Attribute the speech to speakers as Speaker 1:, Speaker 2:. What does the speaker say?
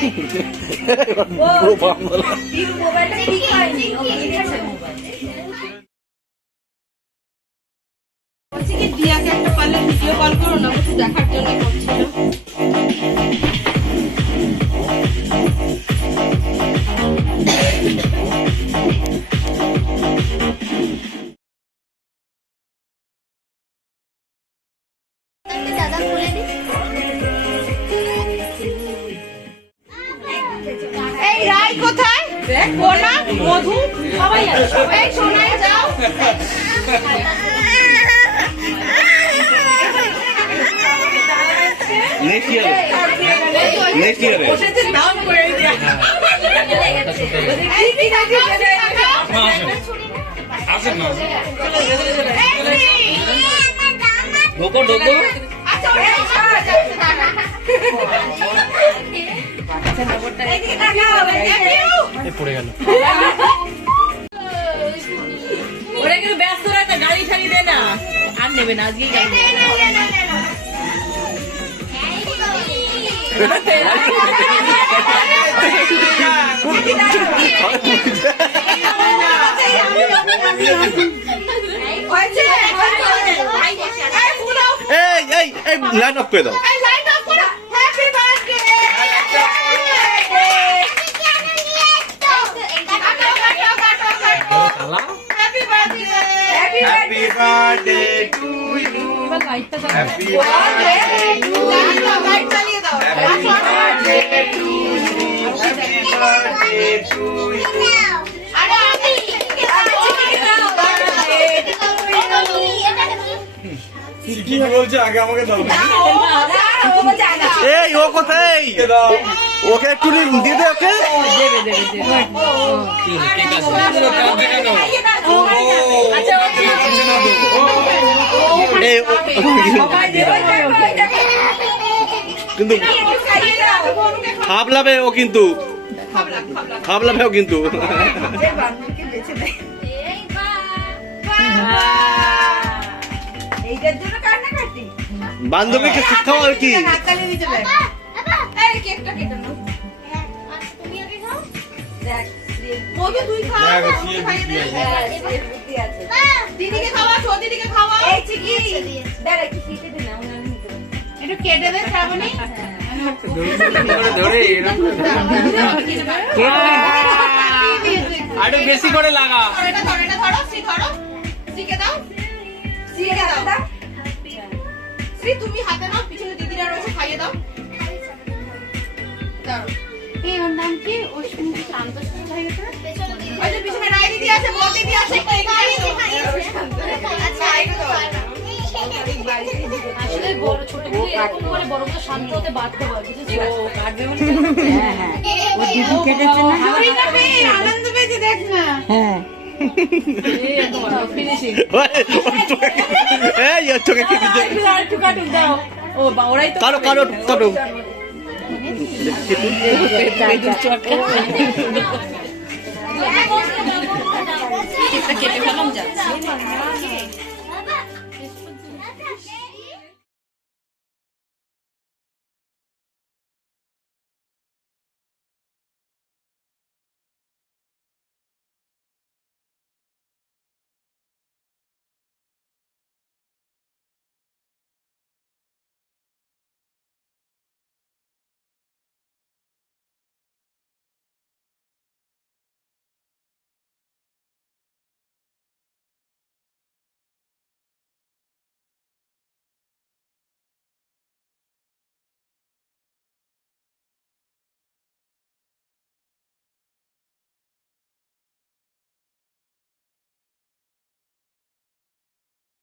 Speaker 1: পুরো বাংলা
Speaker 2: দিয়াকে একটা পারলে ভিডিও কল করো না দেখার মধু সবাই আছে এই সোনাই যাও।
Speaker 1: নেক্সট ইয়ারে। নেক্সট ইয়ারে।
Speaker 2: নাম করে দিয়া আছে
Speaker 3: আসেন না।
Speaker 1: ঢোকো ঢোকো।
Speaker 2: আচ্ছা এই
Speaker 3: পড়ে গেল।
Speaker 4: ওরা কিন্তু ব্যস্ত রাখতে গাড়ি ছাড়ি দে না। আর নেবে না আজকেই গাড়ি
Speaker 2: এই
Speaker 1: এই এই এই অফ করে দাও। কি বলছে? আগে আমাকে দাও।
Speaker 2: এই
Speaker 1: ও কোথায়? ওকে একটু দিয়ে দে ওকে।
Speaker 3: ঠিক আছে দেখে
Speaker 4: আচ্ছা ঠিক আছে।
Speaker 1: কিন্তু খাবলাবে ও কিন্তু। খাবলাবে ও কিন্তু। বান্ধবীকে শিক্ষাও আর কি।
Speaker 2: দেখ। মধু তুই খা খাইয়ে দে। দিদিকে খাওয়া ছো দিদিকে খাওয়া এই চিকি। দেখ একটু কেটে দে না ওনার নিতে একটু কেটে দে শ্রাবণী।
Speaker 3: আরও বেশি করে লাগা
Speaker 2: এটা ধরো এটা ধরো শ্রী ধরো। শ্রীকে দাও। শ্রীকে দাও। শ্রী তুমি হাতে নাও পিছনে দিদিরা রয়েছে খাইয়ে দাও। দাও
Speaker 5: এই ওর নাম কি? ওর হয়ে
Speaker 2: দিদি দিদি।
Speaker 4: আসলে বড় ছোটগুলো এরকম করে বড়গুলো শান্ত হতে বাধ্য হয় বুঝেছ ও কাটবে
Speaker 2: তুই কাটবি, আনন্দ পেয়েছে দেখ না
Speaker 4: দাও ও বা ওরাই তো
Speaker 1: কারও কারও কারও
Speaker 4: কেটে ফেলাম যাচ্ছে